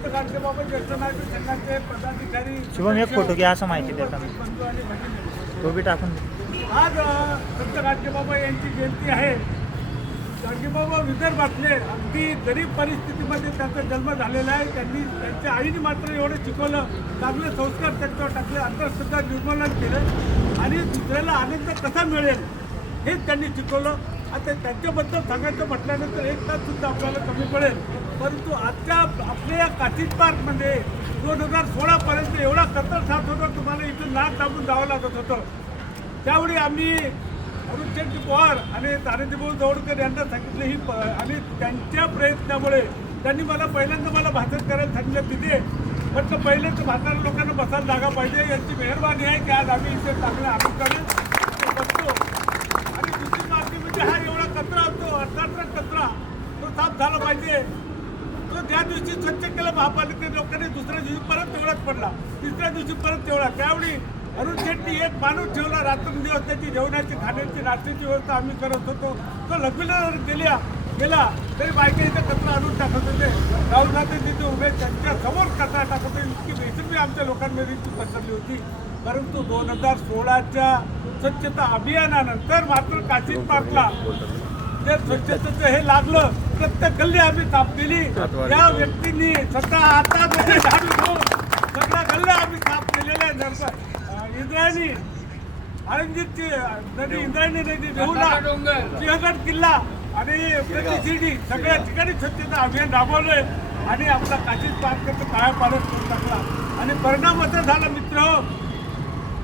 संत गाडगेबाबा ज्येष्ठ नागरिक संघाचे पदाधिकारी शुभम एक फोटो घ्या असं माहिती बंधू आणि भगिनी तो बी टाकून दे. आज संत गाडगेबाबा यांची जयंती आहे. गाडगेबाबा विदर्भातले अगदी गरीब परिस्थितीमध्ये त्यांचा जन्म झालेला आहे. त्यांनी त्यांच्या आईने मात्र एवढं शिकवलं चांगले संस्कार त्यांच्यावर टाकले अंधश्रद्धा निर्मूलन केलं. आणि दुसऱ्याला आनंद कसा मिळेल हेच त्यांनी शिकवलं. आता त्यांच्याबद्दल सांगायचं म्हटल्यानंतर एक तास सुद्धा आपल्याला कमी पडेल. परंतु आजच्या आपल्या या काशीद पार्कमध्ये म्हणजे दोन हजार सोळापर्यंत एवढा कत्तर साथ होता तुम्हाला इथून नाक दाबून जावं लागत होतं. त्यावेळी आम्ही अरुण शेट्टी पवार आणि तानाजीभाऊ जवळकर यांना सांगितलं ही प- आणि त्यांच्या प्रयत्नामुळे त्यांनी मला पहिल्यांदा मला भाषण करायला सांगितलं तिथे म्हटलं पहिले तर म्हाताऱ्या लोकांना बसायला जागा पाहिजे यांची मेहरबानी आहे की आज आम्ही इथे चांगलं आम्ही बसतो आणि दुसरी मागणी म्हणजे हा एवढा कचरा असतो अर्थाचा कचरा तो साफ झाला पाहिजे. त्या दिवशी स्वच्छ केलं महापालिके लोकांनी दुसऱ्या दिवशी परत तेवढाच पडला. तिसऱ्या दिवशी परत तेवढा. त्यावेळी अरुण शेट्टी एक माणूस ठेवला रात्रंदिवस त्याची जेवणाची खाण्याची नाश्त्याची व्यवस्था आम्ही करत होतो. तो लग्नावर गेल्या गेला तरी बायका इथे कचरा आणून टाकत होते. राहुल गांधी तिथे उभे त्यांच्यासमोर कचरा टाकत होते. इतकी बेसबी आमच्या लोकांमध्ये इतकी पसरली होती. परंतु दोन हजार सोळाच्या स्वच्छता अभियानानंतर मात्र काशीद पार्कला जे स्वच्छतेचं हे लागलं प्रत्येक गल्ली आम्ही साफ केली या व्यक्तींनी स्वतः हातामध्ये झाडू सगळ्या गल्ल्या आम्ही साफ केलेल्या अं, इंद्रायणी आळंदीची नदी इंद्रायणी नदी देहुला सिंहगड किल्ला आणि शिर्डी सगळ्या ठिकाणी स्वच्छता अभियान राबवलंय. आणि आपला काशीद पार्कचं काळा पालक करून टाकला. आणि परिणाम असा झाला मित्र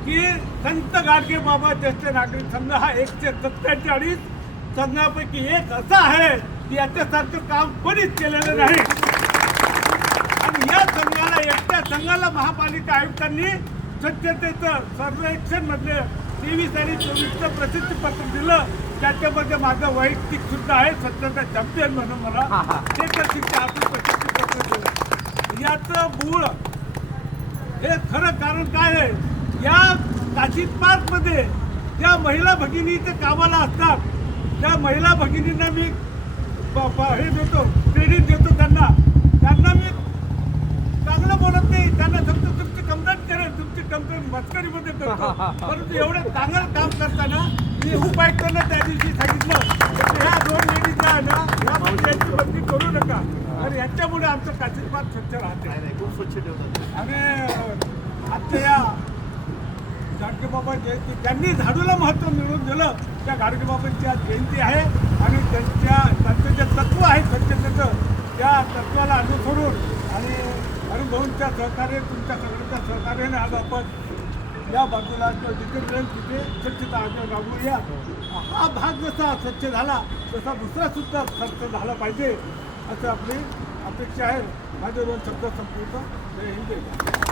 की संत गाडगे बाबा ज्येष्ठ नागरिक संघ हा एकशे सत्तेचाळीस संघापैकी एक असा आहे की याच्यासारखं काम कोणीच केलेलं नाही. आणि या संघाला एकट्या संघाला महापालिका आयुक्तांनी स्वच्छतेचं सर्वेक्षण मधले तेवीस आणि चोवीसचं प्रसिद्धी पत्र दिलं. त्याच्यामध्ये माझं वैयक्तिक सुद्धा आहे स्वच्छता चॅम्पियन म्हणून मला ते प्रसिद्धी आपण प्रसिद्धी पत्र दिलं. याचं मूळ हे खरं कारण काय आहे? या काशीद पार्कमध्ये ज्या महिला भगिनी इथे कामाला असतात त्या महिला भगिनींना मी हे देतो क्रेडिट देतो त्यांना. त्यांना मी चांगलं बोलत नाही. त्यांना फक्त तुमची कंप्लेंट करेल तुमची कंप्लेंट मस्करीमध्ये करतो. परंतु एवढं चांगलं काम करताना मी उपायुक्तांना त्या दिवशी सांगितलं. की ह्या दोन लेडीज आहे ना या यांची बंदी करू नका. तर याच्यामुळे आमचं काशीद पार्क स्वच्छ राहते. खूप स्वच्छ ठेवतात. आणि आजच्या या गाडगेबाबा जयंती त्यांनी झाडूला महत्त्व मिळवून दिलं. त्या गाडगेबाबांची आज जयंती आहे आणि त्यांच्या त्यांचं जे तत्व आहे स्वच्छतेचं त्या तत्वाला अनुसरून आणि हरिभाऊंच्या सहकार्य तुमच्या सगळ्यांच्या सहकार्याने आज आपण या बाजूला जिथे मिळेल तिथे स्वच्छता अभियान राबवूया. हा भाग जसा स्वच्छ झाला तसा दुसरा सुद्धा स्वच्छ झाला पाहिजे असं आपली अपेक्षा आहे. माझे दोन शब्द संपवतो. जय हिंद.